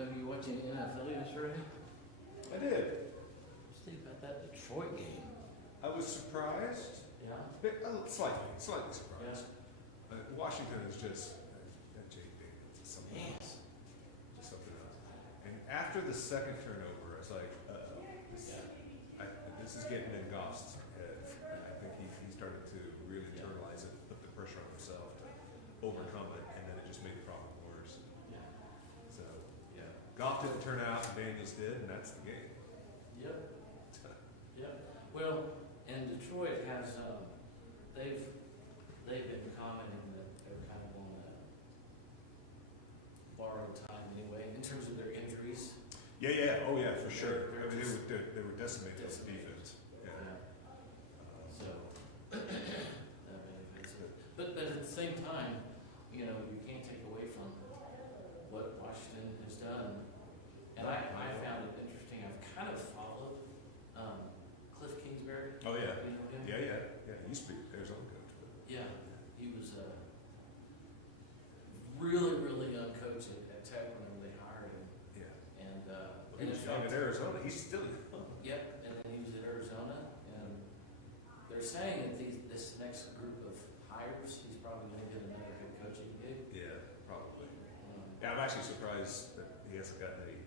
Doug, you watching NFL yesterday? I did. What do you think about that Detroit game? I was surprised, Yeah? slightly surprised. Washington is just, that Jake Daniels is something else. Just something else. And after the second turnover, I was like, this is getting in Goff's head. And I think he started to really internalize it, put the pressure on himself to overcome it, and then it just made the problem worse. Yeah. So, yeah. Goff didn't turn out, Daniels did, and that's the game. Yep. Yep. Well, and Detroit has, they've been commenting that they're kind of on borrowed time anyway, in terms of their injuries. Yeah, oh yeah, for sure. They're I mean, just they were decimated as a defense. Yeah. So, that benefits it. But at the same time, you know, you can't take away from what Washington has done. And I found it interesting. I've kind of followed Cliff Kingsbury. Oh yeah. You know him? Yeah. He used to be Arizona coach. But Yeah, he was a really young coach at Tech whenever they hired him. yeah. And He was young in Arizona. He's still young. Yep, and then he was at Arizona, and they're saying that this next group of hires, he's probably going to get another head coaching gig. Yeah, probably. Yeah, I'm actually surprised that he hasn't gotten any.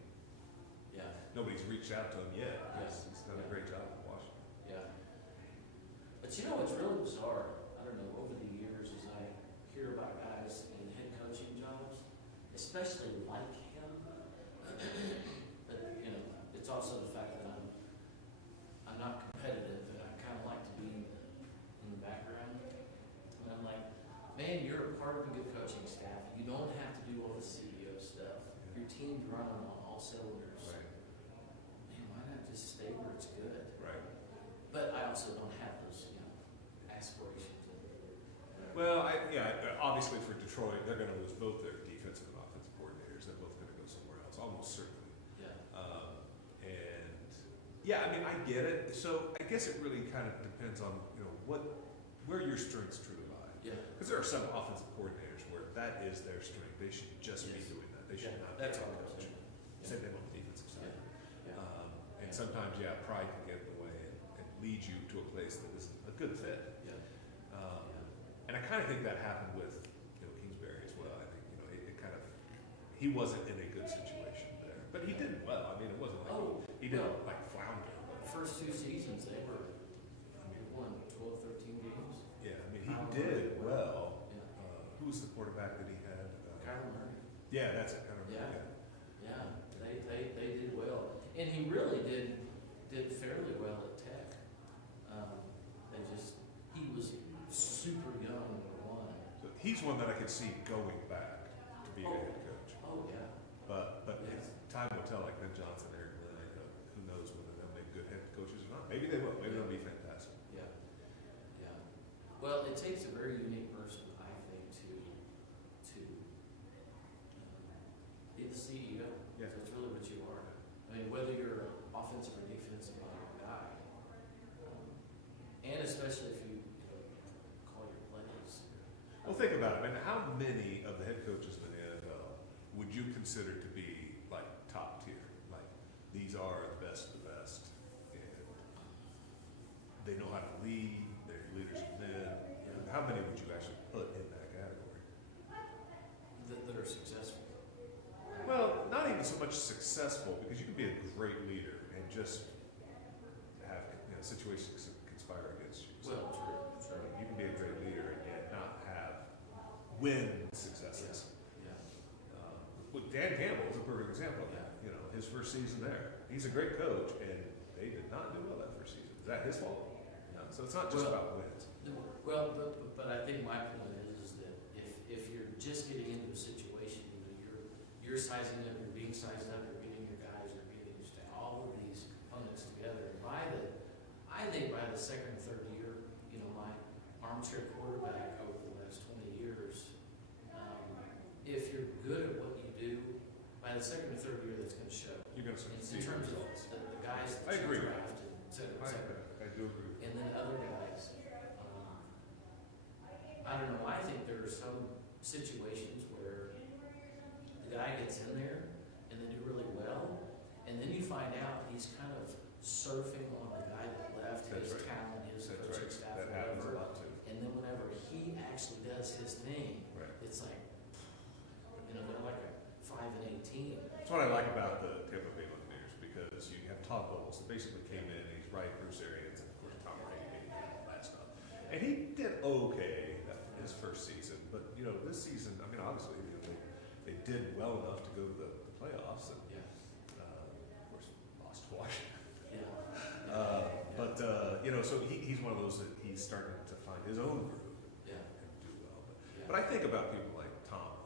Yeah, Nobody's reached out to him yet. Yes. He's done a great job in Washington. yeah. But you know what's really bizarre? I don't know, over the years as I hear about guys in head coaching jobs, especially like him, but you know, it's also the fact that I'm not competitive and I kind of like to be in the background. And I'm like, man, you're a part of a good coaching staff. You don't have to do all the CEO stuff. Your team's running on all cylinders. Right. Man, why not just stay where it's good? Right. But I also don't have those, aspirations. Well, obviously for Detroit, they're going to lose both their defensive and offensive coordinators. They're both going to go somewhere else, almost certainly. Yeah. And yeah, I mean, I get it. So I guess it really kind of depends on where your strengths truly lie. Yeah. Because there are some offensive coordinators where that is their strength. They should just be Yes. doing that. They should Yeah, not. that's be a all I was coach. saying. Same thing on the defensive side. Yeah. And sometimes, pride can get in the way and lead you to a place that isn't a good fit. Yeah. And I kind of think that happened with Kingsbury as well. I think it kind of he wasn't in a good situation there, but he did well. I mean, it wasn't like he didn't like flounder. But, First two seasons, they won 12, 13 games. yeah, I mean, he did well. Yeah. Who was the quarterback that he had? Kyler Murray. Yeah, that's it. Kind of. Yeah. Yeah, they did well, and he really did fairly well at Tech. He was super young, number one. So he's one that I could see going back to be a head coach. Oh yeah. But Yes. time will tell. Like Ben Johnson, Eric Glenn, who knows whether they'll make good head coaches or not. Maybe they will. Maybe they'll be fantastic. Yeah. Well, it takes a very unique person, I think, to be the CEO. Yeah. That's really what you are. I mean, whether you're an offensive or defensive guy, and especially if you call your plays. Well, think about it. I mean, how many of the head coaches in the NFL would you consider to be like top tier? Like these are the best of the best, and they know how to lead. They're leaders of men. How many would you actually put in that category? That are successful. Well, not even so much successful, because you can be a great leader and just have situations conspire against you. So, Well, true. you can be a great leader and yet not have win successes. Yeah. Well, Dan Campbell is a perfect example of that. His first season there, he's a great coach, and they did not do well that first season. Is that his fault? No. So it's not just about wins. Well, but I think my point is that if you're just getting into a situation, you're sizing up, you're being sized up, you're getting your guys, you're getting all of these components together. And I think by the second or third year, my armchair quarterback over the last 20 years, if you're good at what you do, by the second or third year, that's going to show. You're going to In see terms of results. the guys that I you agree. drafted, et cetera, et cetera. I do agree. And then other guys. I don't know, I think there are some situations where the guy gets in there and then you surfing on the guy that left, That's his right. talent, his That's coaching right. staff, That happens a whatever. lot too. And then whenever he actually does his thing, Right. it's like, they're like a 5-8 team. That's what I like about the Tampa Bay Buccaneers, because you have Todd Bowles that basically came in and he's right Bruce Arians and of course Tom Brady and all that stuff. And he did okay his first season, but this season, I mean, obviously, they did well enough to go to the playoffs and Yeah. of course lost to Washington. Yeah. But so he's one of those that he's starting to find his own groove Yeah. and do well. Yeah. But I think about people like Tom,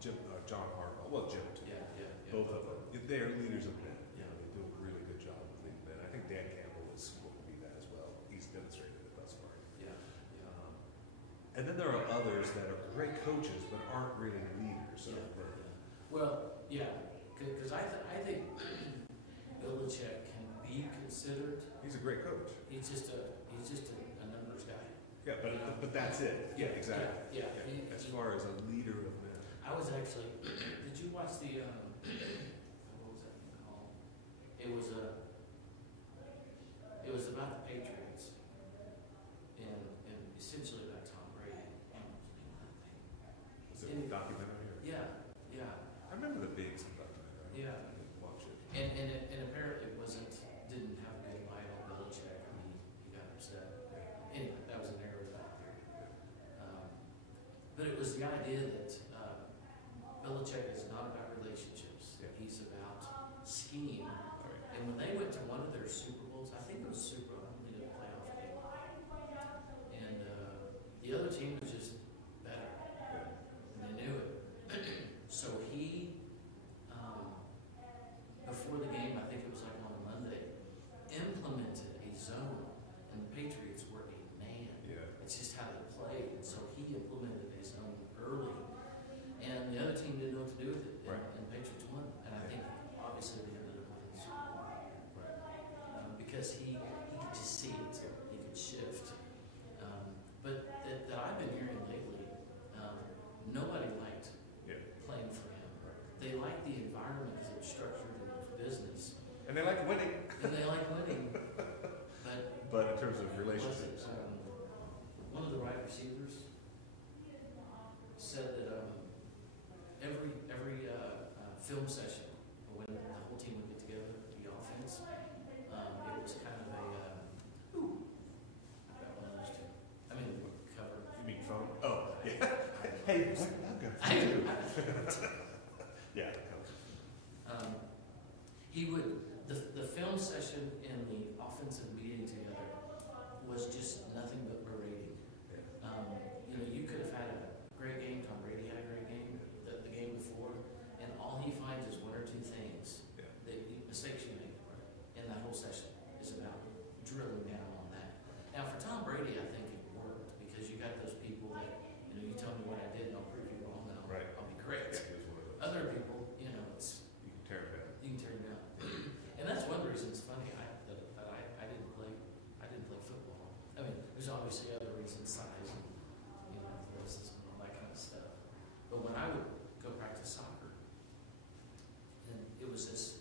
Jim, John Harbaugh, well, Jim too. Yeah. Both of them. They are leaders of men. Yeah. They do a really good job of leading men. I think Dan Campbell is going to be that as well. He's demonstrated it thus far. Yeah. And then there are others that are great coaches but aren't really leaders. So Well, yeah, because I think Belichick can be considered. he's a great coach. He's just a numbers guy. Yeah, but that's it. Yeah, exactly. Yeah. As far as a leader of men. I was actually. Did you watch the? What was that thing called? It was about the Patriots, and essentially about Tom Brady. Was it a documentary? Or? Yeah. I remember the being some documentary. Yeah. I didn't watch it. And apparently didn't have a good light on Belichick. I mean, he got upset. Anyway, that was a narrative out there. But it was the idea that Belichick is not about relationships. Yeah. He's about scheme. All right. And when they went to one of their Super Bowls, I think it was a Super Bowl, I don't think it was a playoff game. And the other team was just better. And they knew it. So he, before the game, I think it was like on a Monday, implemented a zone. And the Patriots were a man. Yeah. It's just how they played. And so he implemented a zone early. And the other team didn't know what to do with it. And, Right. and Patriots won. And I think obviously they ended up winning the Super Bowl. Right. Because he could just see it. He could shift. But that I've been hearing lately, nobody liked Yeah. playing for him. Right. They liked the environment because it was structured and it was business. And they like winning. And they like winning. But in terms of Was it, relationships. one of the wide receivers said that every film session, when the whole team would get together, the offense, it was kind of a I got one of those two. I mean, cover. You mean phone? Oh, yeah. Hey, I'm good. Yeah. He would the film session and the offensive meeting together was just nothing but berating. You could have had a great game. Tom Brady had a great game the game before, and all he finds is one or two things Yeah. the mistakes you made, and that whole session is about drilling down on that. Now, for Tom Brady, I think it worked because you got those people that you tell me what I did, and I'll prove you wrong, and Right. I'll be correct. Yeah, he was one of those. Other people, it's You can tear it down. you can turn it down. And that's one reason it's funny that I didn't play football. I mean, there's obviously other reasons, size and athleticism and all that kind of stuff. But when I would go practice soccer, and it was this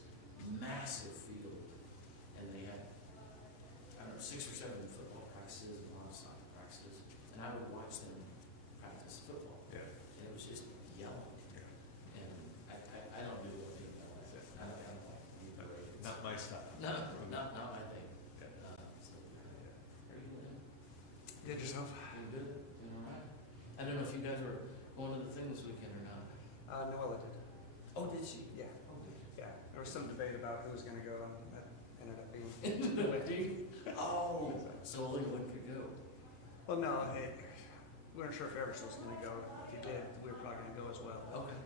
massive field, and they had 6 or 7 football practices and a lot of soccer practices, and I would watch them practice football, Yeah. and it was just yelling. Yeah. And I don't do what they yell. I don't like you. Not my style. No, not my thing. Okay. So, how are you doing? Get yourself. Doing good? Doing all right? I don't know if you guys were going to the thing this weekend or not. Noella did. Oh, did she? Yeah. Oh, did Yeah. There was some debate about who was going to go, and that ended up being. she? Oh, so only one could go. Well, no, we weren't sure if Everest was going to go. If you did, we were probably going to go as well. Okay.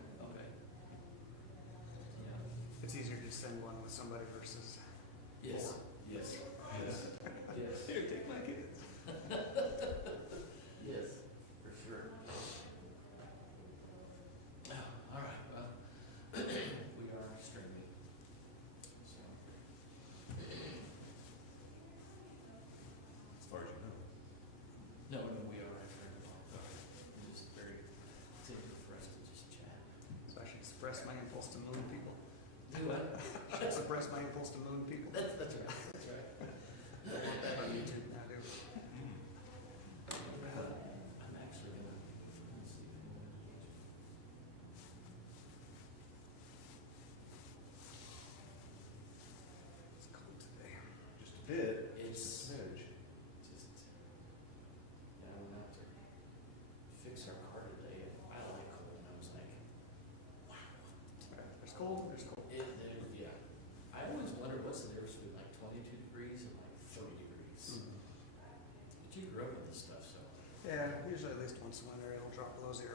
Yeah. It's easier to send one with somebody versus. Yes. Yes. Here, take my kids. Yes, for sure. All right. Well, we are streaming. So. As far as you know. No, we are actually. It's just very typical for us to just chat. So I should express my impulse to moon people. Do what? I should suppress my impulse to moon people. That's right. cold, it's cold. Yeah. I always wonder what's the difference between like 22 degrees and like 30 degrees. But you grew up with this stuff, so. Yeah, usually at least once in winter it'll drop below 0.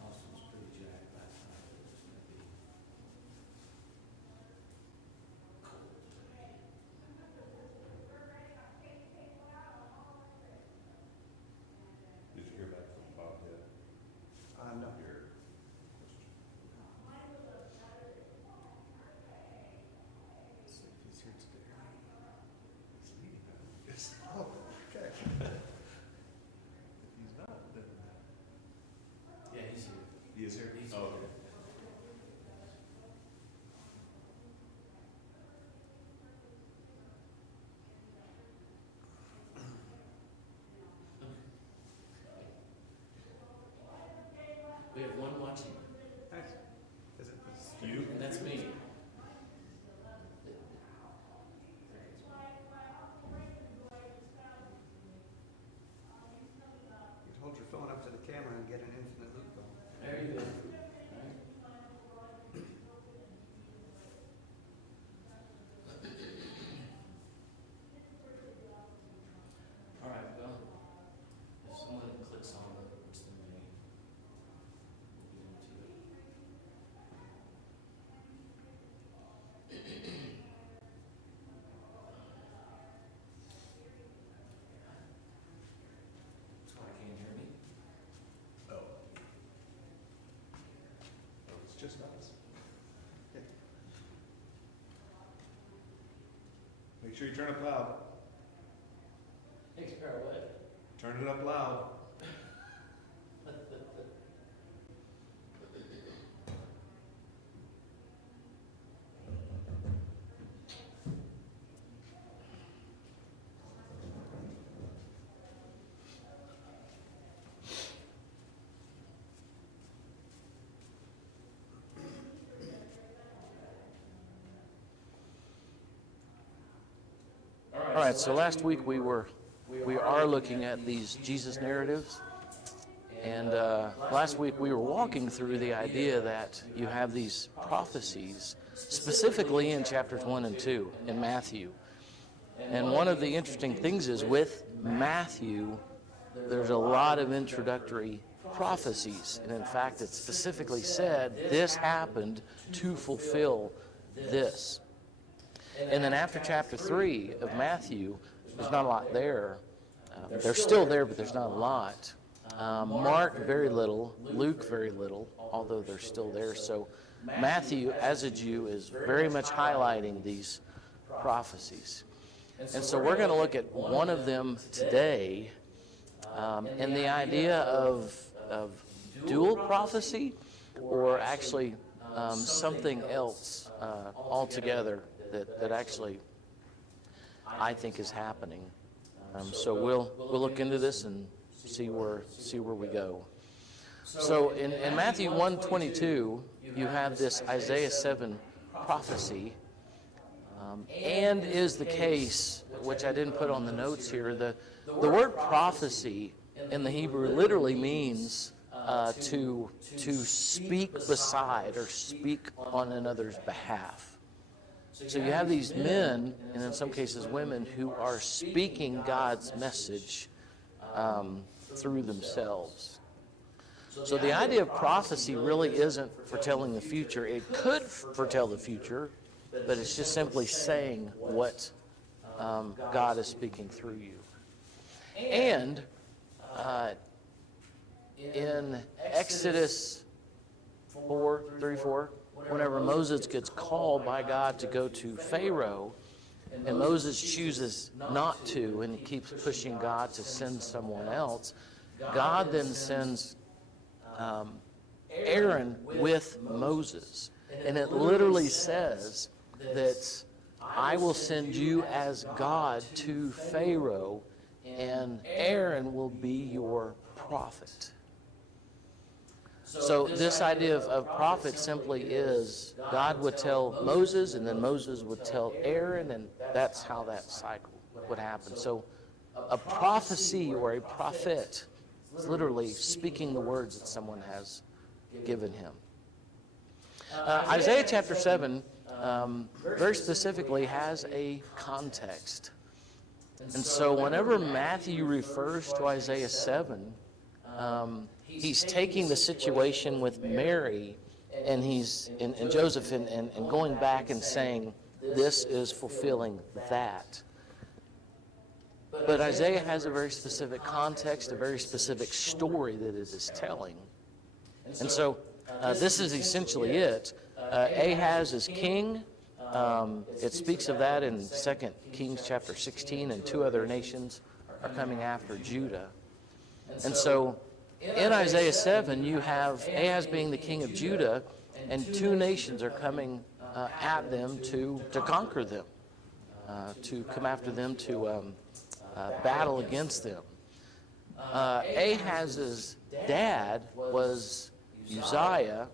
Austin was pretty jacked last time. It was gonna be cold today. Did you hear back from Bob yet? No. Your Let's see if he's here today. question? Yes. Oh, okay. If he's not, then Yeah, he's here. he is here? He's Oh, here. okay. We have one watching, Nice. Is it this? You? and that's me. You'd hold your phone up to the camera and get an infinite loop going. There you go. All right, well, if someone clicks on it, it's the name. We'll get into it. That's why I can't hear me. Oh. Oh, it's just us. Make sure you turn up loud. Thanks, Carol. What? Turn it up loud. All right, so last week we are looking at these Jesus narratives. And last week we were walking through the idea that you have these prophecies, specifically in chapters 1 and 2 in Matthew. And one of the interesting things is with Matthew, there's a lot of introductory prophecies. And in fact, it specifically said, this happened to fulfill this. And then after chapter 3 of Matthew, there's not a lot there. They're still there, but there's not a lot. Mark, very little. Luke, very little, although they're still there. So Matthew, as a Jew, is very much highlighting these prophecies. And so we're going to look at one of them today, and the idea of dual prophecy, or actually something else altogether that actually I think is happening. So we'll look into this and see where we go. So in Matthew 1:22, you have this Isaiah 7 prophecy, and is the case, which I didn't put on the notes here. The word prophecy in the Hebrew literally means to speak beside or speak on another's behalf. So you have these men, and in some cases women, who are speaking God's message through themselves. So the idea of prophecy really isn't foretelling the future. It could foretell the future, but it's just simply saying what God is speaking through you. And in Exodus 4:34, whenever Moses gets called by God to go to Pharaoh, and Moses chooses not to, and he keeps pushing God to send someone else, God then sends Aaron with Moses. And it literally says that I will send you as God to Pharaoh, and Aaron will be your prophet. So this idea of prophet simply is God would tell Moses, and then Moses would tell Aaron, and that's how that cycle would happen. So a prophecy or a prophet is literally speaking the words that someone has given him. Isaiah chapter 7 very specifically has a context. And so whenever Matthew refers to Isaiah 7, he's taking the situation with Mary and and Joseph and going back and saying, this is fulfilling that. But Isaiah has a very specific context, a very specific story that it is telling. And so this is essentially it. Ahaz is king. It speaks of that in 2 Kings chapter 16, and two other nations are coming after Judah. And so in Isaiah 7, you have Ahaz being the king of Judah, and two nations are coming at them to conquer them, to come after them, to battle against them. Ahaz's dad was Uzziah,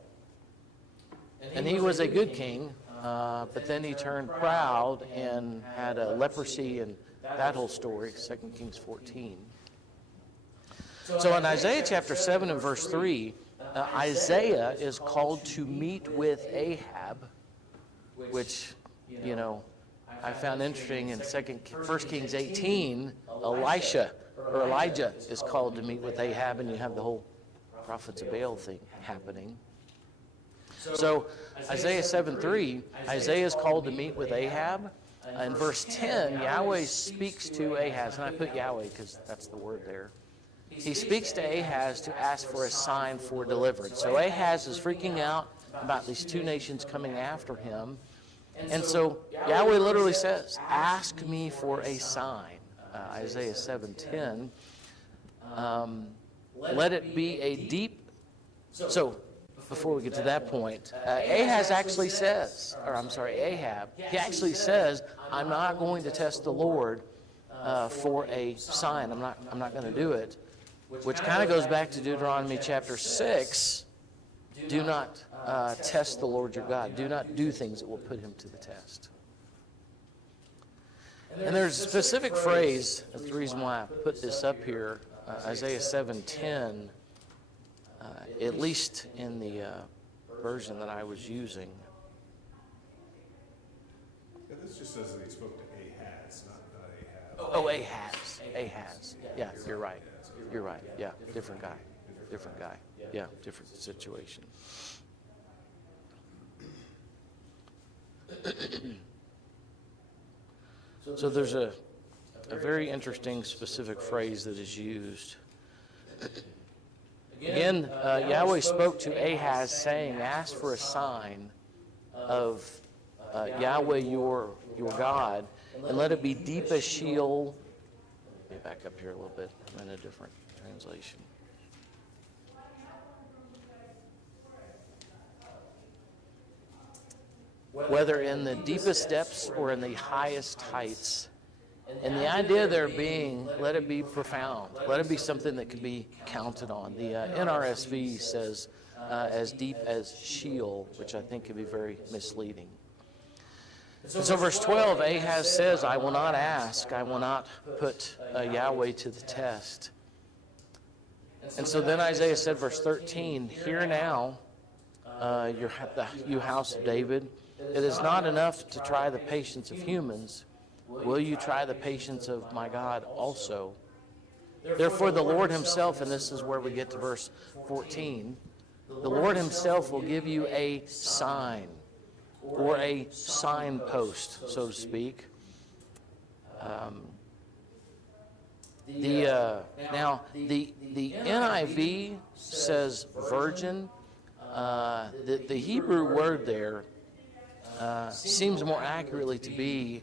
and he was a good king, but then he turned proud and had a leprosy, and that whole story, 2 Kings 14. So in Isaiah chapter 7 and verse 3, Isaiah is called to meet with Ahab, which, I found interesting in 1 Kings 18, Elijah is called to meet with Ahab, and you have the whole prophets of Baal thing happening. So Isaiah 7:3, Isaiah is called to meet with Ahab. In verse 10, Yahweh speaks to Ahaz, and I put Yahweh because that's the word there. He speaks to Ahaz to ask for a sign for deliverance. So Ahaz is freaking out about these two nations coming after him. And so Yahweh literally says, ask me for a sign. Isaiah 7:10. Let it be a deep... So before we get to that point, Ahab actually says, he actually says, I'm not going to test the Lord for a sign. I'm not going to do it. Which kind of goes back to Deuteronomy chapter 6. Do not test the Lord your God. Do not do things that will put him to the test. And there's a specific phrase, that's the reason why I put this up here, Isaiah 7:10, at least in the version that I was using. Yeah, this just says that he spoke to Ahaz, not Ahab. Oh, Ahaz. Yeah, you're right. You're right. Yeah, different guy. Yeah, different situation. So there's a very interesting specific phrase that is used. Again, Yahweh spoke to Ahaz saying, ask for a sign of Yahweh your God, and let it be deep as Sheol. Let me back up here a little bit. I'm in a different translation. Whether in the deepest depths or in the highest heights. And the idea there being, let it be profound. Let it be something that can be counted on. The NRSV says as deep as Sheol, which I think can be very misleading. And so verse 12, Ahaz says, I will not ask, I will not put Yahweh to the test. And so then Isaiah said, verse 13, hear now, you house of David, it is not enough to try the patience of humans. Will you try the patience of my God also? Therefore the Lord himself, and this is where we get to verse 14, the Lord himself will give you a sign, or a signpost, so to speak. Now, the NIV says virgin. The Hebrew word there seems more accurately to be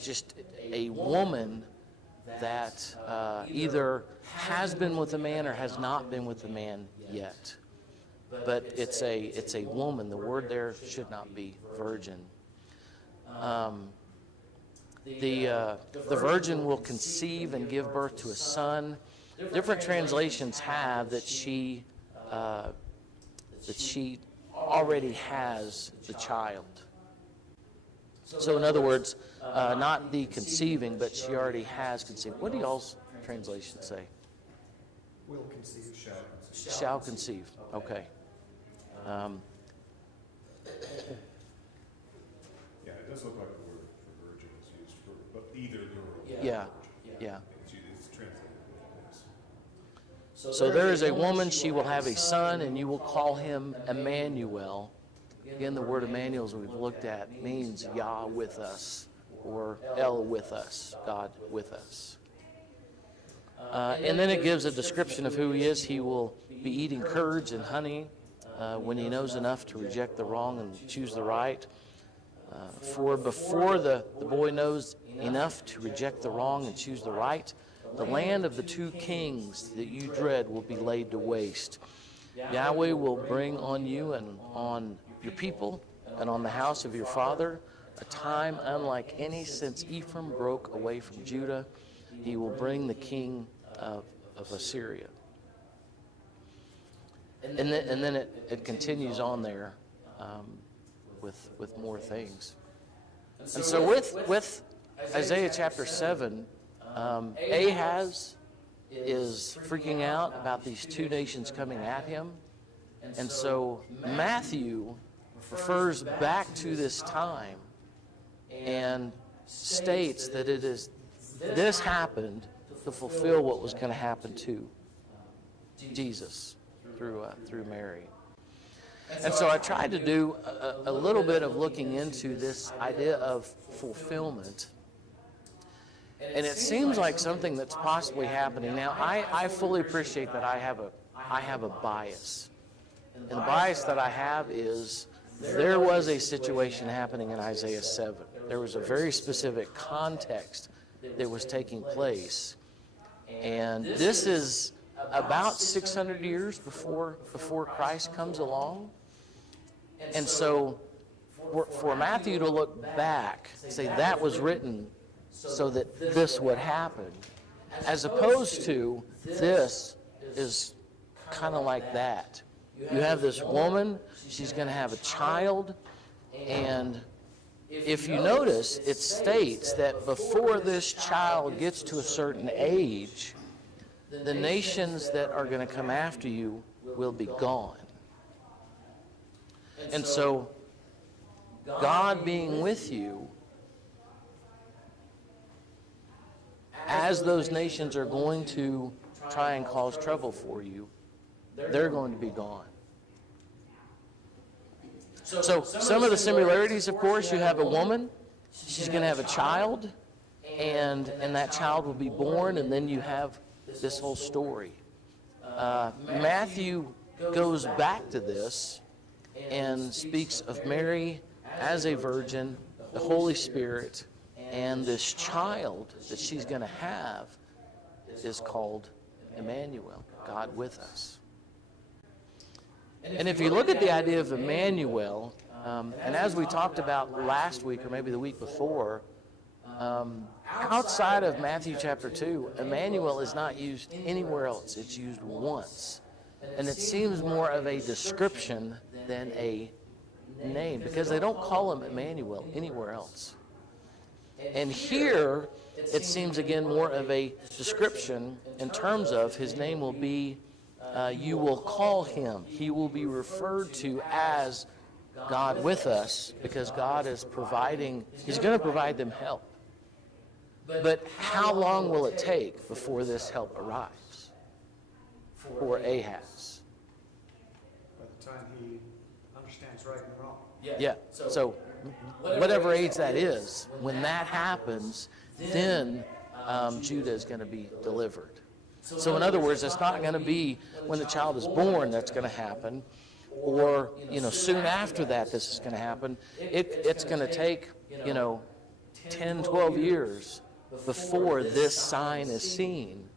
just a woman that either has been with a man or has not been with a man yet. But it's a woman. The word there should not be virgin. The virgin will conceive and give birth to a son. Different translations have that she already has the child. So in other words, not the conceiving, but she already has conceived. What do y'all's translations say? Will conceive. Shall conceive. Okay. Yeah, it does look like the word for virgin is used for, but either girl. or Yeah. virgin. Yeah. It's translated, yes. So there is a woman, she will have a son, and you will call him Emmanuel. Again, the word Emmanuel, as we've looked at, means Yah with us, or El with us, God with us. And then it gives a description of who he is. He will be eating curds and honey when he knows enough to reject the wrong and choose the right. For before the boy knows enough to reject the wrong and choose the right, the land of the two kings that you dread will be laid to waste. Yahweh will bring on you and on your people and on the house of your father a time unlike any since Ephraim broke away from Judah. He will bring the king of Assyria. And then it continues on there with more things. And so with Isaiah chapter 7, Ahaz is freaking out about these two nations coming at him. And so Matthew refers back to this time and states that this happened to fulfill what was going to happen to Jesus through Mary. And so I tried to do a little bit of looking into this idea of fulfillment. And it seems like something that's possibly happening. Now, I fully appreciate that I have a bias. And the bias that I have is there was a situation happening in Isaiah 7. There was a very specific context that was taking place. And this is about 600 years before Christ comes along. And so for Matthew to look back, say that was written so that this would happen, as opposed to this is kind of like that. You have this woman, she's going to have a child, and if you notice, it states that before this child gets to a certain age, the nations that are going to come after you will be gone. And so, God being with you, as those nations are going to try and cause trouble for you, they're going to be gone. So some of the similarities, of course, you have a woman, she's going to have a child, and that child will be born, and then you have this whole story. Matthew goes back to this and speaks of Mary as a virgin, the Holy Spirit, and this child that she's going to have is called Emmanuel, God with us. And if you look at the idea of Emmanuel, and as we talked about last week or maybe the week before, outside of Matthew chapter 2, Emmanuel is not used anywhere else. It's used once. And it seems more of a description than a name, because they don't call him Emmanuel anywhere else. And here, it seems again more of a description in terms of his name will be, you will call him. He will be referred to as God with us, because God is providing, he's going to provide them help. But how long will it take before this help arrives for Ahaz? By the time he understands right and wrong. Yeah, so whatever age that is, when that happens, then Judah is going to be delivered. So in other words, it's not going to be when the child is born that's going to happen, or soon after that this is going to happen. It's going to take 10, 12 years before this sign is seen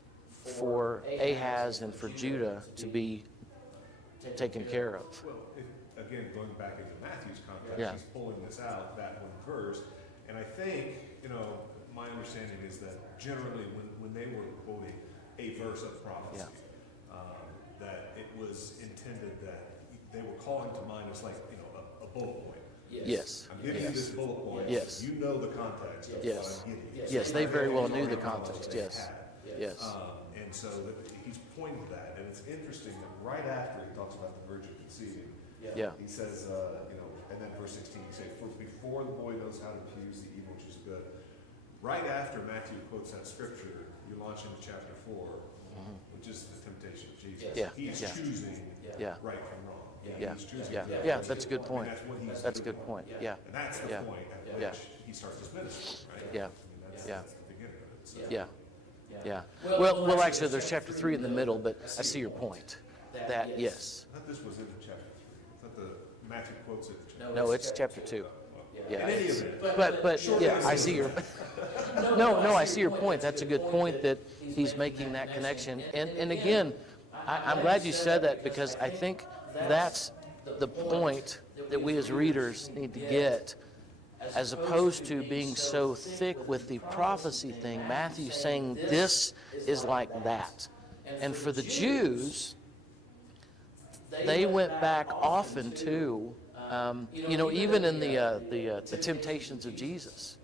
for Ahaz and for Judah to be taken care of. Well, again, going back into Matthew's context, he's pulling this out, that one verse, and I think, my understanding is that generally when they were quoting a verse of prophecy, that it was intended that they were calling to mind as like, a bullet point. Yes. I'm giving you this bullet point. Yes. You know the context of Yes. what I'm giving you. Yes, they very well knew the context. Yes. Yes. And so he's pointing to that, and it's interesting that right after he talks about the virgin conceiving, Yeah. he says, and then verse 16, he says, for before the boy knows how to use the evil which is good. Right after Matthew quotes that scripture, you launch into chapter 4, which is the temptation of Jesus. Yeah. He's Yeah. choosing Yeah. right from wrong. Yeah. He's choosing Yeah. good. Yeah. That's a good And point. that's what he's That's a doing. good point. Yeah. And that's the Yeah. point at which Yeah. he starts his ministry, right? Yeah. I mean, that's, Yeah. that's the beginning of it. So. Yeah. Yeah. Well, actually, there's chapter 3 in the middle, but I see your point. That, yes. I thought this was in chapter 3. I thought the Matthew quotes it. No, it's chapter 2. Yeah. In any event. But yeah, I see your, no, I see your point. That's a good point that he's making that connection. And again, I'm glad you said that, because I think that's the point that we as readers need to get, as opposed to being so thick with the prophecy thing. Matthew saying this is like that. And for the Jews, they went back often to, even in the temptations of Jesus.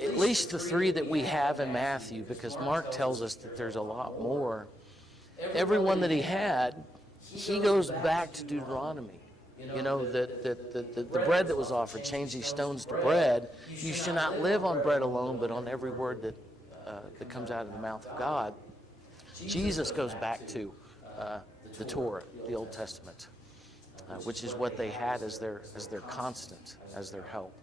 At least the 3 that we have in Matthew, because Mark tells us that there's a lot more. Every one that he had, he goes back to Deuteronomy. The bread that was offered, change these stones to bread. You should not live on bread alone, but on every word that comes out of the mouth of God. Jesus goes back to the Torah, the Old Testament, which is what they had as their constant, as their help.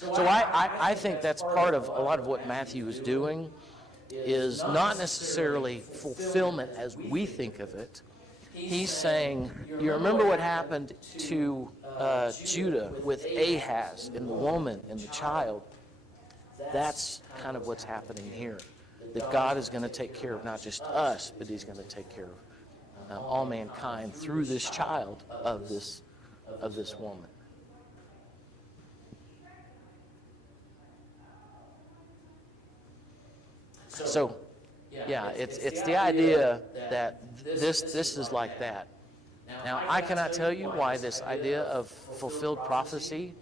So I think that's part of a lot of what Matthew is doing, is not necessarily fulfillment as we think of it. He's saying, you remember what happened to Judah with Ahaz and the woman and the child? That's kind of what's happening here. That God is going to take care of not just us, but he's going to take care of all mankind through this child of this woman. So, yeah, it's the idea that this is like that. Now, I cannot tell you why this idea of fulfilled prophecy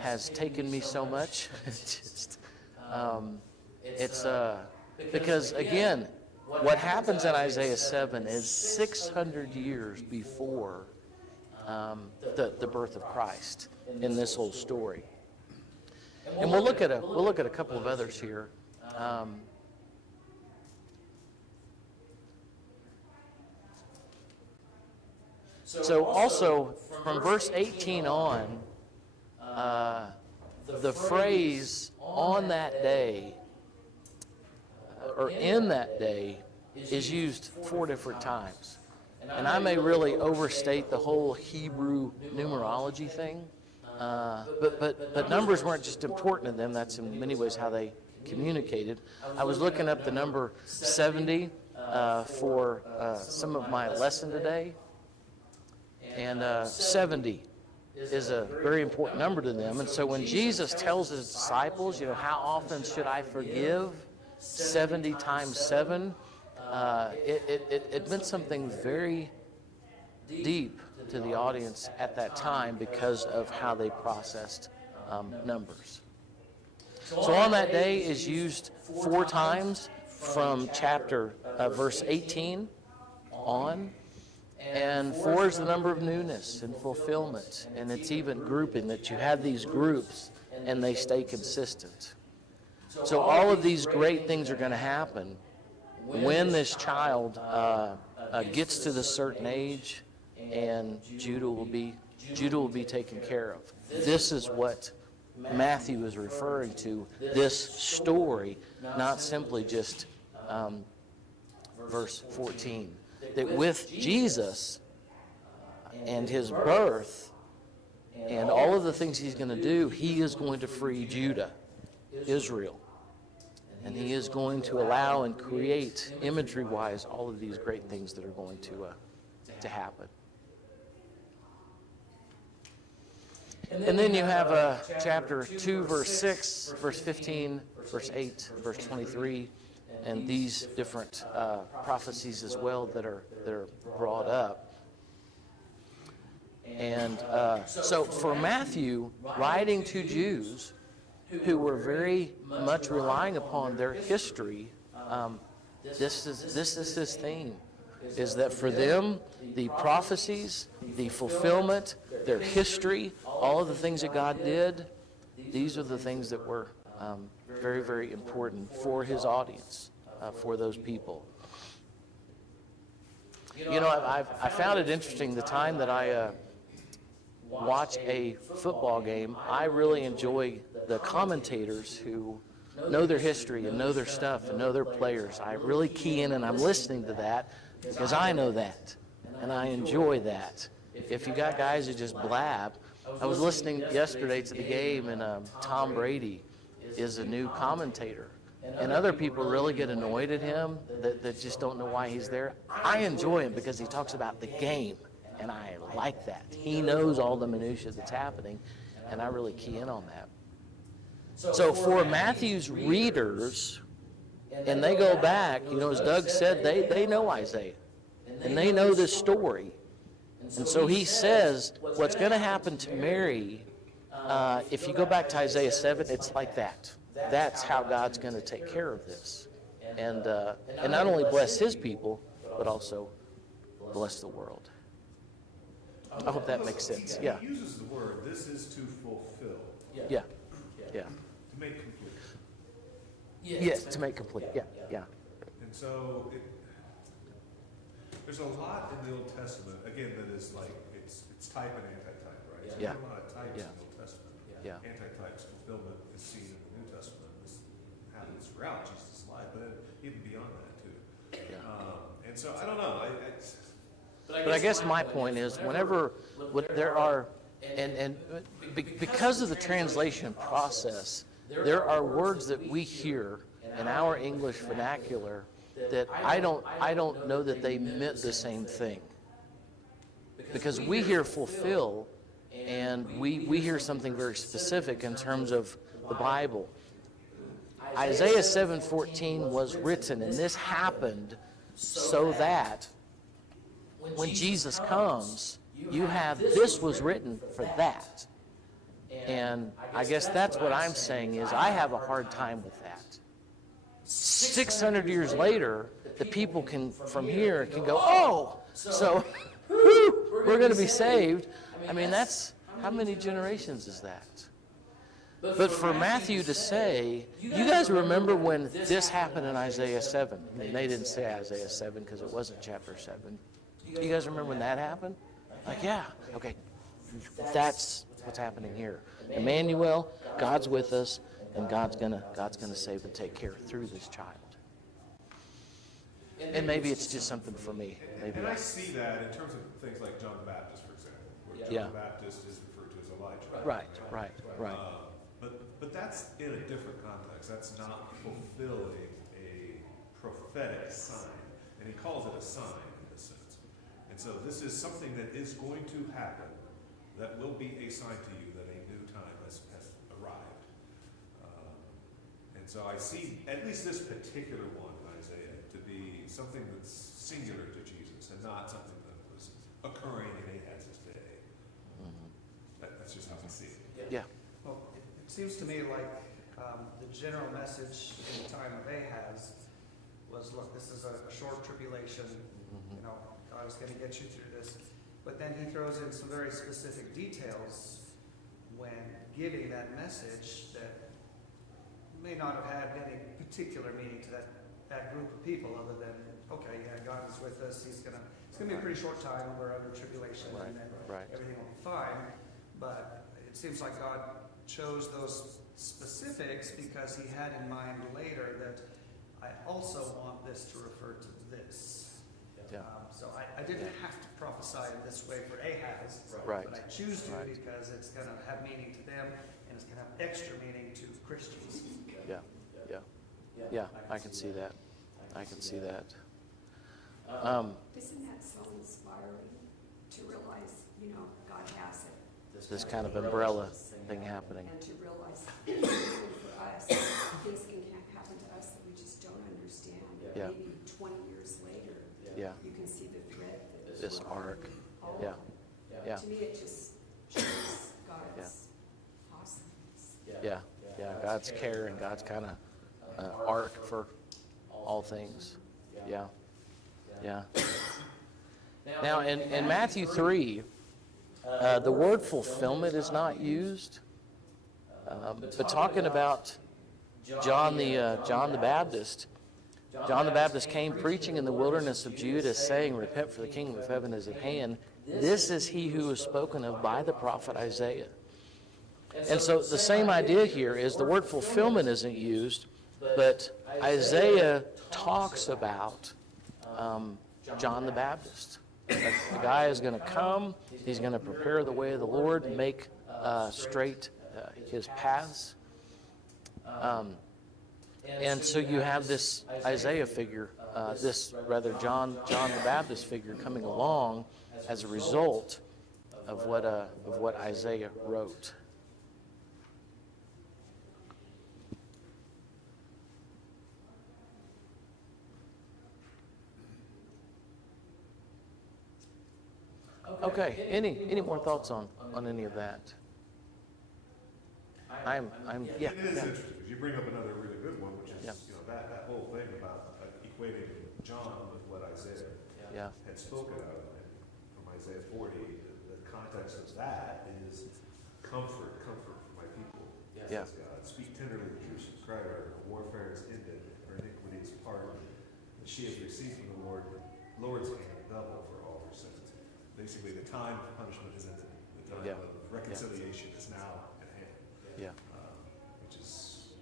has taken me so much. It's because, again, what happens in Isaiah 7 is 600 years before the birth of Christ in this whole story. And we'll look at a couple of others here. So also, from verse 18 on, the phrase "on that day" or "in that day" is used 4 different times. And I may really overstate the whole Hebrew numerology thing, but numbers weren't just important to them. That's in many ways how they communicated. I was looking up the number 70 for some of my lesson today. And 70 is a very important number to them. And so when Jesus tells his disciples, how often should I forgive? 70 times 7, it meant something very deep to the audience at that time because of how they processed numbers. So on that day is used 4 times from verse 18 on. And 4 is the number of newness and fulfillment. And it's even grouping, that you have these groups and they stay consistent. So all of these great things are going to happen when this child gets to the certain age, and Judah will be taken care of. This is what Matthew is referring to, this story, not simply just verse 14. That with Jesus and his birth and all of the things he's going to do, he is going to free Judah, Israel. And he is going to allow and create, imagery-wise, all of these great things that are going to happen. And then you have chapter 2, verse 6, verse 15, verse 8, verse 23, and these different prophecies as well that are brought up. And so for Matthew, writing to Jews who were very much relying upon their history this is his theme, is that for them, the prophecies, the fulfillment, their history, all of the things that God did, these are the things that were very, very important for his audience, for those people. You know, I found it interesting the time that I watch a football game. I really enjoy the commentators who know their history and know their stuff and know their players. I really key in and I'm listening to that because I know that and I enjoy that. If you got guys who just blab, I was listening yesterday to the game and Tom Brady is a new commentator. And other people really get annoyed at him that just don't know why he's there. I enjoy him because he talks about the game, and I like that. He knows all the minutiae that's happening, and I really key in on that. So for Matthew's readers, and they go back, you know, as Doug said, they know Isaiah, and they know this story. And so he says what's going to happen to Mary, if you go back to Isaiah 7, it's like that. That's how God's going to take care of this. And not only bless his people, but also bless the world. I hope that makes sense. Yeah. He uses the word, this is to fulfill. Yeah. Yeah. To make complete. Yes, to make complete. Yeah. Yeah. And so there's a lot in the Old Testament, again, that is like, it's type and anti-type, right? So Yeah. there's a lot of types Yeah. in the Old Testament. Yeah. Anti-types fulfillment is seen in the New Testament. This happens throughout Jesus' life, but then even beyond that too. Yeah. And so I don't know. But I guess my point is, whenever there are, and because of the translation process, there are words that we hear in our English vernacular that I don't know that they meant the same thing. Because we hear fulfill, and we hear something very specific in terms of the Bible. Isaiah 7:14 was written, and this happened so that when Jesus comes, you have, this was written for that. And I guess that's what I'm saying is I have a hard time with that. 600 years later, the people can, from here, can go, oh, so we're going to be saved. I mean, that's, how many generations is that? But for Matthew to say, you guys remember when this happened in Isaiah 7? I mean, they didn't say Isaiah 7 because it wasn't chapter 7. You guys remember when that happened? Like, yeah, okay. That's what's happening here. Emmanuel, God's with us, and God's gonna save and take care through this child. And maybe it's just something for me. Maybe And I see that in terms of things like John the Baptist, for example, where John the Baptist is referred to as Elijah. Right. But that's in a different context. That's not fulfilling a prophetic sign. And he calls it a sign in a sense. And so this is something that is going to happen that will be a sign to you that a new time has arrived. And so I see at least this particular one, Isaiah, to be something that's singular to Jesus and not something that was occurring in Ahaz's day. That's just how I see it. Yeah. Well, it seems to me like the general message in the time of Ahaz was, look, this is a short tribulation. You know, God is going to get you through this. But then he throws in some very specific details when giving that message that may not have had any particular meaning to that group of people other than, okay, yeah, God is with us. It's going to be a pretty short time. We're under tribulation, and then everything will be fine. But it seems like God chose those specifics because he had in mind later that I also want this to refer to this. Yeah. So I didn't have to prophesy in this way for Ahaz, Right. but I choose to because it's going to have meaning to them and it's going to have extra meaning to Christians. Yeah, I can see that. Isn't that so inspiring to realize, you know, God has it? This kind of umbrella thing happening. And to realize, even for us, things can happen to us that we just don't understand. Yeah. Maybe 20 years later, Yeah. you can see the thread that This is arc. all Yeah. of it. Yeah. To me, it just shows God's awesomeness. Yeah. God's care and God's kind of arc for all things. Yeah, yeah. Now, in Matthew 3, the word fulfillment is not used, but talking about John the Baptist. John the Baptist came preaching in the wilderness of Judah, saying, "Repent, for the kingdom of heaven is at hand." This is he who was spoken of by the prophet Isaiah. And so the same idea here is the word fulfillment isn't used, but Isaiah talks about John the Baptist. The guy is going to come, he's going to prepare the way of the Lord, make straight his paths. And so you have this Isaiah figure, John the Baptist figure coming along as a result of what Isaiah wrote. Okay. Any more thoughts on any of that? Yeah. It is interesting, because you bring up another really good one, which is, Yeah. That whole thing about equating John with what Isaiah Yeah. had spoken of, and from Isaiah 40, the context of that is comfort for my people. Yeah. Says God, speak tenderly to Jerusalem, cry to her, her warfare is ended, her iniquity is pardoned, and she has received from the Lord's hand double for all her sins. Basically, the time of punishment is ended. The time of reconciliation is now at hand. Yeah. Which is,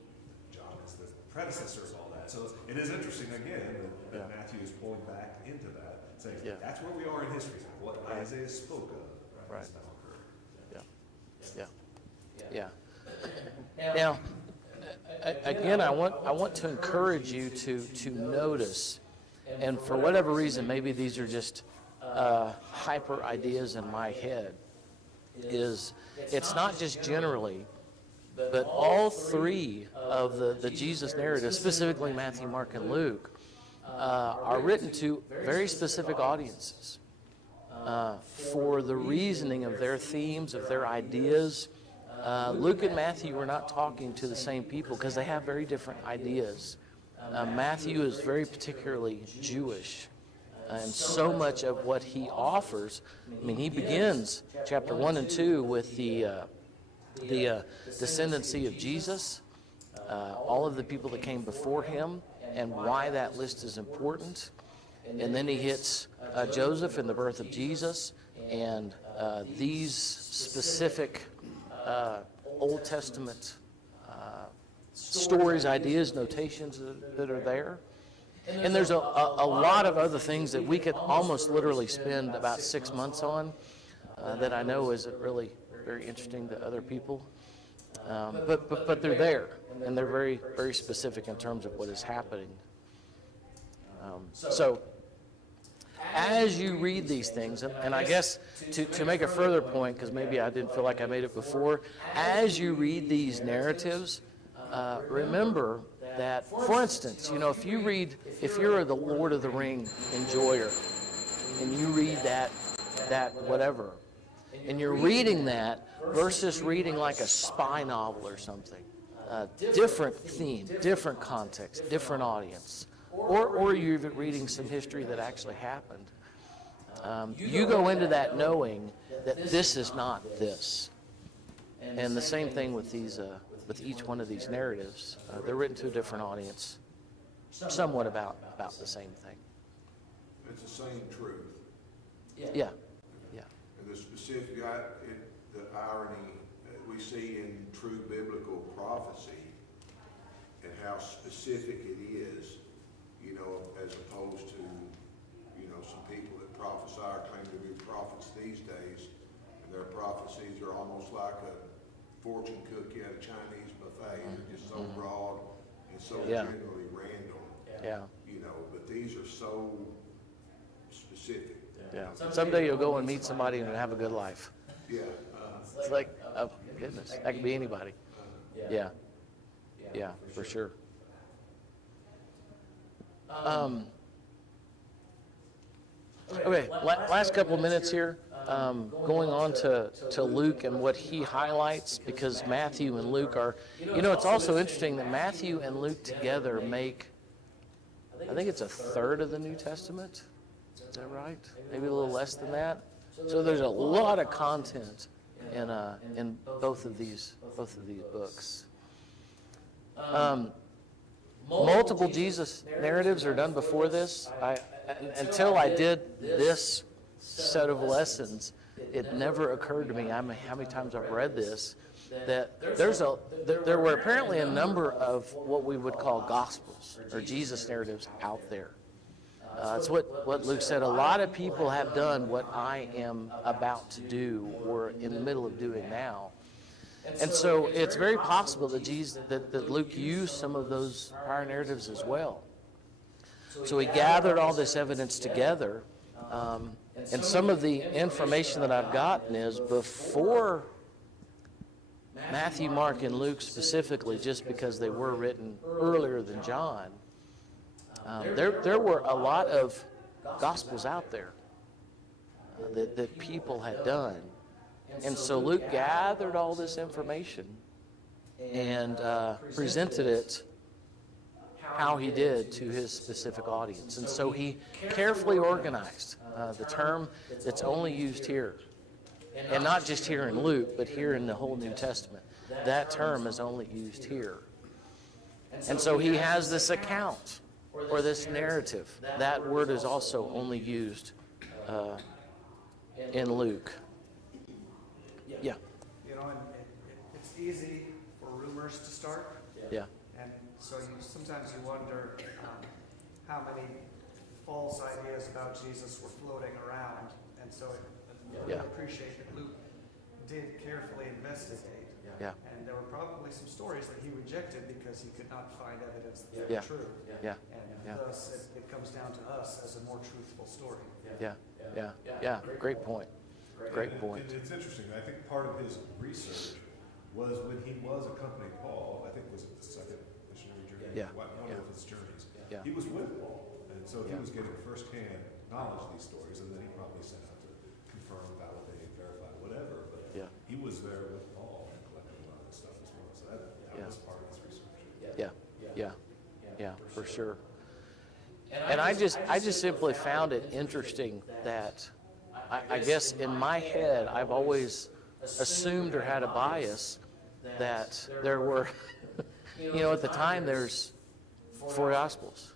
John is the predecessor of all that. So it is interesting, again, that Matthew is pulling back into that, saying, that's where we are in history. What Isaiah spoke of has now occurred. Yeah. Now, again, I want to encourage you to notice, and for whatever reason, maybe these are just hyper ideas in my head, is it's not just generally, but all three of the Jesus narratives, specifically Matthew, Mark, and Luke, are written to very specific audiences for the reasoning of their themes, of their ideas. Luke and Matthew were not talking to the same people because they have very different ideas. Matthew is very particularly Jewish, and so much of what he offers, he begins chapter 1 and 2 with the descendancy of Jesus, all of the people that came before him, and why that list is important. And then he hits Joseph and the birth of Jesus, and these specific Old Testament stories, ideas, notations that are there. And there's a lot of other things that we could almost literally spend about 6 months on that I know isn't really very interesting to other people. But they're there, and they're very, very specific in terms of what is happening. So as you read these things, and I guess to make a further point, because maybe I didn't feel like I made it before, as you read these narratives, remember that, for instance, if you're the Lord of the Ring enjoyer, and you read that whatever, and you're reading that versus reading like a spy novel or something, different theme, different context, different audience, or you're even reading some history that actually happened. You go into that knowing that this is not this. And the same thing with these, with each one of these narratives. They're written to a different audience, somewhat about the same thing. It's the same truth. Yeah. And the specific, the irony that we see in true biblical prophecy and how specific it is, as opposed to, some people that prophesy or claim to be prophets these days, and their prophecies are almost like a fortune cookie at a Chinese buffet. They're just so broad and so generally random. Yeah. But these are so specific. Yeah. Someday you'll go and meet somebody and have a good life. Yeah. It's like, oh goodness, that could be anybody. Yeah, for sure. Okay, last couple of minutes here, going on to Luke and what he highlights, because Matthew and Luke are, it's also interesting that Matthew and Luke together make, I think it's a third of the New Testament. Is that right? Maybe a little less than that. So there's a lot of content in both of these books. Multiple Jesus narratives are done before this. Until I did this set of lessons, it never occurred to me how many times I've read this, that there were apparently a number of what we would call gospels or Jesus narratives out there. It's what Luke said. A lot of people have done what I am about to do or in the middle of doing now. And so it's very possible that Luke used some of those prior narratives as well. So he gathered all this evidence together. And some of the information that I've gotten is before Matthew, Mark, and Luke specifically, just because they were written earlier than John, there were a lot of gospels out there that people had done. And so Luke gathered all this information and presented it how he did to his specific audience. And so he carefully organized the term that's only used here. And not just here in Luke, but here in the whole New Testament. That term is only used here. And so he has this account or this narrative. That word is also only used in Luke. Yeah. You know, and it's easy for rumors to start. Yeah. And so sometimes you wonder how many false ideas about Jesus were floating around. And so I really appreciate that Luke did carefully investigate. Yeah. And there were probably some stories that he rejected because he could not find evidence that Yeah. were true. Yeah. And thus it comes down to us as a more truthful story. Yeah. Great point. Great point. And it's interesting. I think part of his research was when he was accompanying Paul. I think was it the second missionary journey? One of his journeys. Yeah. He was with Paul, and so he was getting firsthand knowledge of these stories, and then he probably sent out to confirm, validate, verify, whatever. But he was there with Paul and collecting a lot of this stuff as well. So that was part of his research. Yeah, for sure. And I just simply found it interesting that I guess in my head I've always assumed or had a bias that there were, at the time there's 4 Gospels.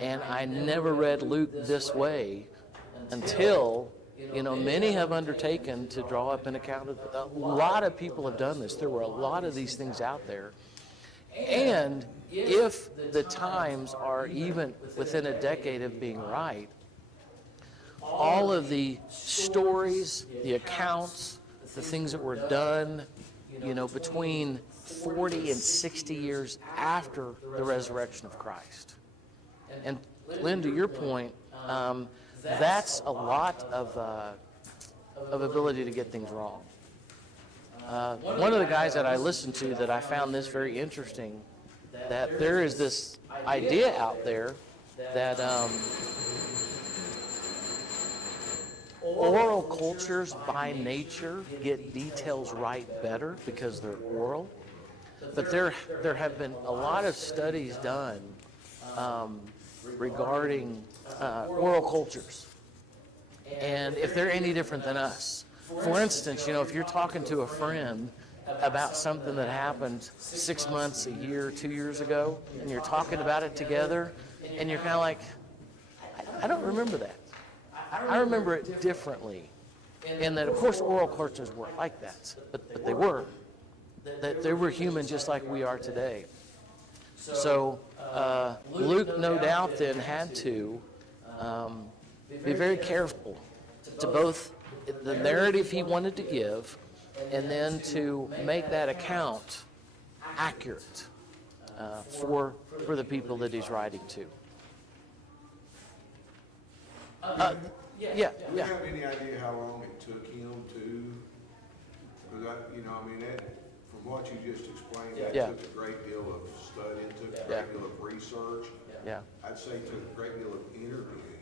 And I never read Luke this way until, many have undertaken to draw up an account of it. A lot of people have done this. There were a lot of these things out there. And if the times are even within a decade of being right, all of the stories, the accounts, the things that were done, between 40 and 60 years after the resurrection of Christ. And Lynn, to your point, that's a lot of ability to get things wrong. One of the guys that I listened to that I found this very interesting, that there is this idea out there that oral cultures by nature get details right better because they're oral. But there have been a lot of studies done regarding oral cultures and if they're any different than us. For instance, if you're talking to a friend about something that happened 6 months, a year, 2 years ago, and you're talking about it together, and you're kind of like, I don't remember that. I remember it differently. And that, of course, oral cultures weren't like that, but they were. That they were human just like we are today. So Luke, no doubt, then had to be very careful to both the narrative he wanted to give and then to make that account accurate for the people that he's writing to. Do you have any idea how long it took him to, because from what you just explained, that took a great deal of study, it took a great deal of research. I'd say it took a great deal of interviewing,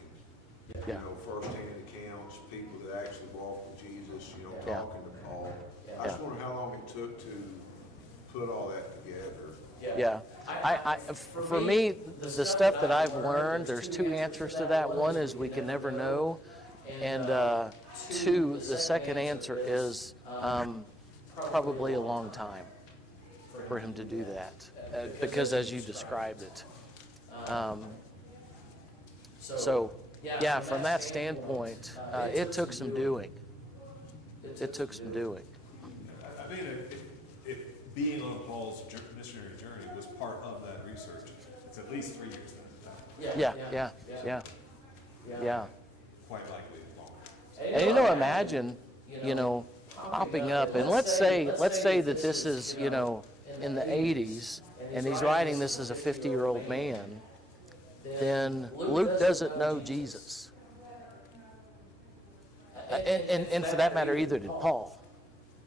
firsthand accounts, people that actually walked with Jesus, talking to Paul. I just wonder how long it took to put all that together. For me, the stuff that I've learned, there's two answers to that. One is we can never know, and two, the second answer is probably a long time for him to do that, because as you described it. So, yeah, from that standpoint, it took some doing. It took some doing. I mean, if being on Paul's missionary journey was part of that research, it's at least 3 years then. Yeah. Quite likely longer. And imagine, popping up, and let's say that this is, in the 80s, and he's writing this as a 50-year-old man, then Luke doesn't know Jesus. And for that matter, either did Paul,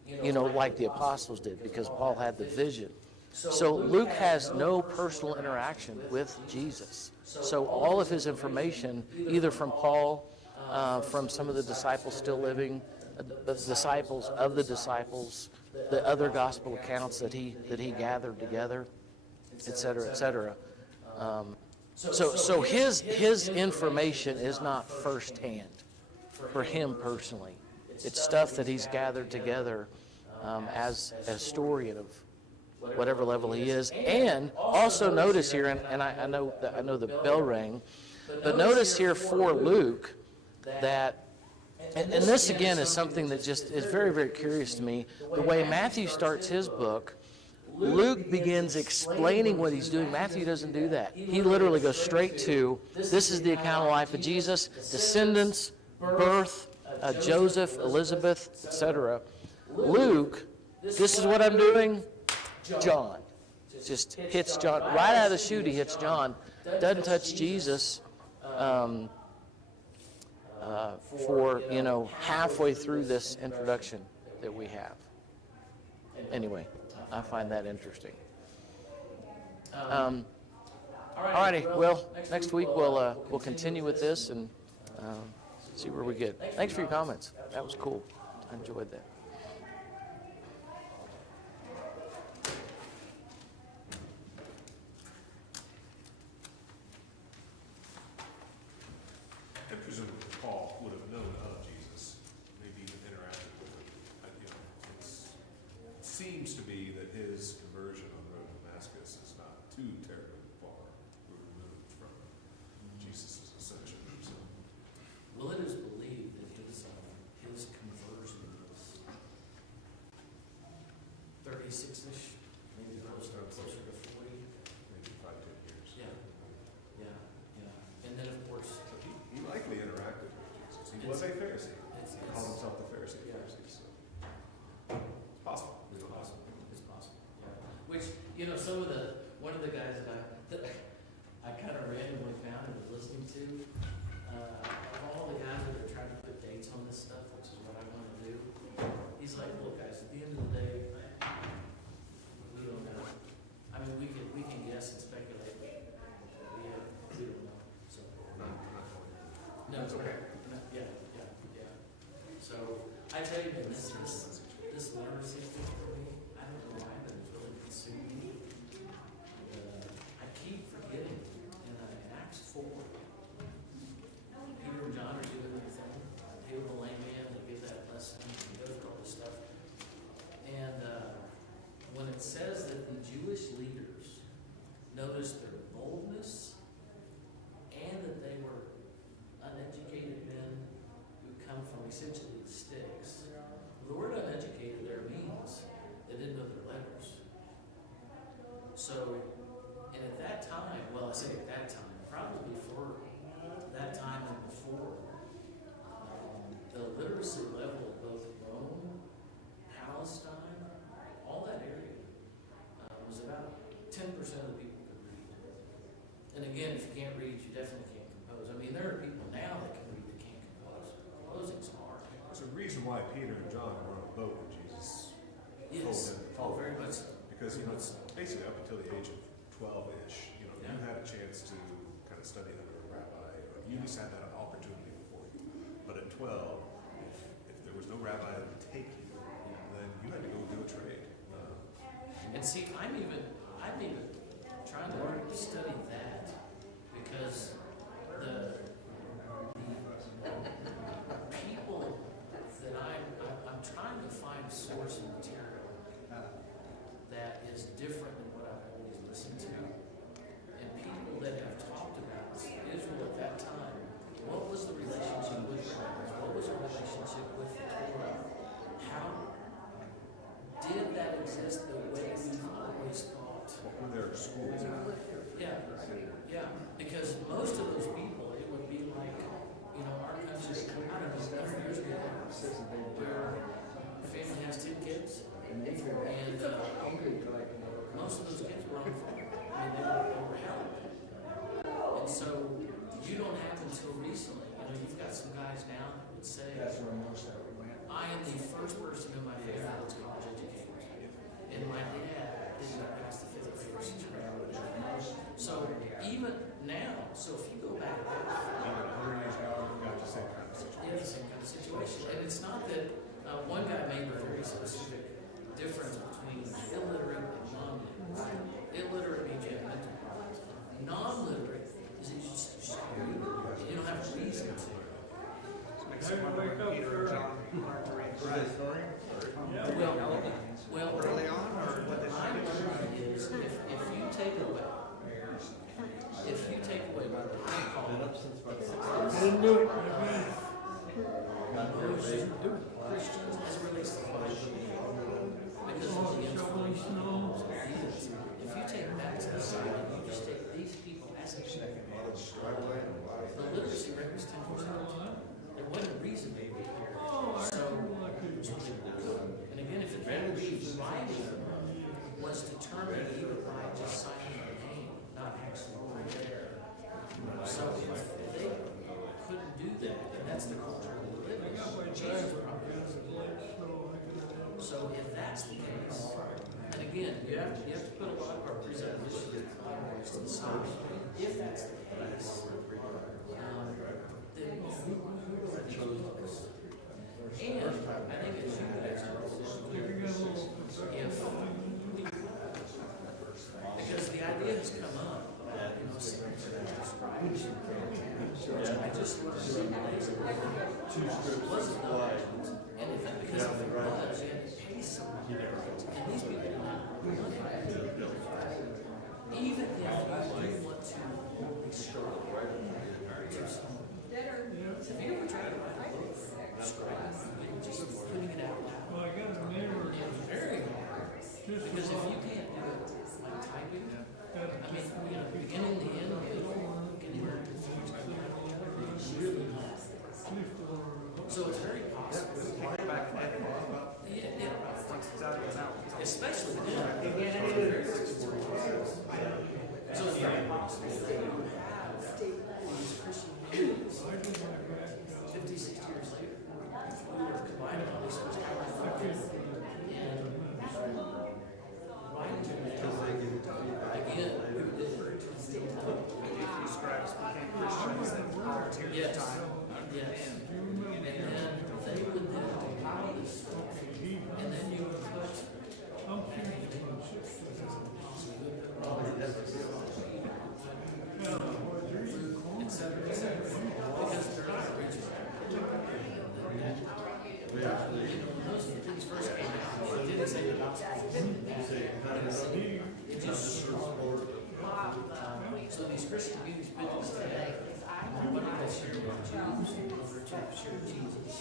like the apostles did, because Paul had the vision. So Luke has no personal interaction with Jesus. So all of his information, either from Paul, from some of the disciples still living, the disciples of the disciples, the other gospel accounts that he gathered together, et cetera, so his information is not firsthand for him personally. It's stuff that he's gathered together as a historian of whatever level he is. And also notice here, and I know the bell rang, but notice here for Luke that, and this again is something that just is very, very curious to me, the way Matthew starts his book. Luke begins explaining what he's doing. Matthew doesn't do that. He literally goes straight to, this is the account of life of Jesus, descendants, birth, Joseph, Elizabeth, etc. Luke, this is what I'm doing, John. Just hits John. Right out of the chute, he hits John. Doesn't touch Jesus for, halfway through this introduction that we have. Anyway, I find that interesting. All righty. Well, next week we'll continue with this and see where we get. Thanks for your comments. That was cool. I enjoyed that. And presumably Paul would have known of Jesus, maybe even interacted with him. It seems to be that his conversion on the road to Damascus is not too terribly far removed from Jesus' ascension. So. Well, it is believed that his conversion was 36-ish, maybe closer to 40. Maybe 5-10 years. Yeah. And then, of course, He likely interacted with Jesus. He was a Pharisee. It's He called himself the Pharisee of Pharisees. So. It's possible. It's possible. It's possible. Yeah. Which, some of one of the guys that I kind of randomly found and was listening to, of all the guys that are trying to put dates on this stuff, which is what I want to do, he's like, look, guys, at the end of the day, we don't know. I mean, we can guess and speculate, but we don't know. So. Not going. No, That's okay. Yeah. So I tell you, man, this literacy thing for me, I don't know why, but it's really consumed me. I keep forgetting in Acts 4, Peter and John are doing their thing. Heal the lame man, they give that lesson, and go through all this stuff. And when it says that the Jewish leaders noticed their boldness and that they were uneducated men who come from essentially the sticks. The word uneducated there means they didn't know their letters. So, and at that time, well, I say at that time, probably before that time and before, the literacy level of both Rome, Palestine, all that area, was about 10% of the people could read. And again, if you can't read, you definitely can't compose. I mean, there are people now that can read that can't compose. Composing's hard. There's a reason why Peter and John were on a boat when Jesus told them to follow. very much so. Because, it's basically up until the age of 12-ish, you had a chance to kind of study under a rabbi, or you just had that opportunity before you. But at 12, if there was no rabbi that would take you, then you had to go do a trade. And see, I'm even one guy made a very specific difference between illiterate and non-literate. Illiterate means you have mental problems. Non-literate is that you don't have a reason to. Makes you wonder when Peter and John learned to read and write. Well, Early on, or what what did I'm they learning is if you take away what I call Christians as released from the Bible, because of the inspiration of Jesus. If you take that to the side and you just take these people as a the literacy rate was 10%. There wasn't a reason they were here. So, and again, if the better reason writing was determined either by just signing a name, not actually over there. So if they couldn't do that, then that's the culture we live in. Jesus probably doesn't do that. So if that's the case, and again, you have to put a lot of our presuppositions to the side. If that's the case, then who are these books? And I think as you guys know, because the idea has come up, I just learned wasn't knowledge, and if it because of the knowledge, you had to pay someone, and these people do not even if you want to describe to someone. Have you ever tried to write a book? Just putting it out loud. It's very hard. Because if you can't do it like typing, I mean, beginning, the end, beginning, it's really hard. So it's very possible. Take back and edit Yeah, once it's out of your mouth? especially now. So it's very possible that you have these Christian communities 50, 60 years later who are combining all these sorts of and again, These scribes became Christians and volunteered their yes, time. yes. And then they would then compile this stuff, and then you would put et cetera, because they're not original. When those things first came out, it didn't say the gospel. It just so these Christian communities business today, what do they share with Jews in order to share Jesus?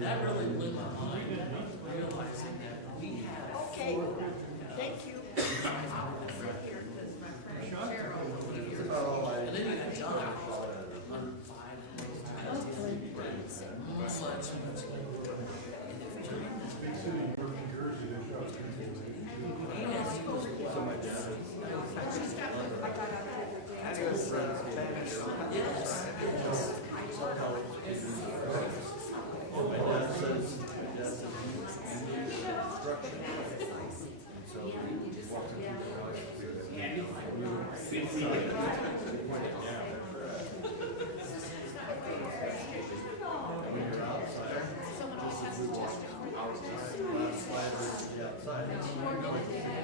That really blew my mind, realizing that we have. Okay, thank you. And then you got John, on 5, much later. And if John And he was banished from the yes, yes. Outside.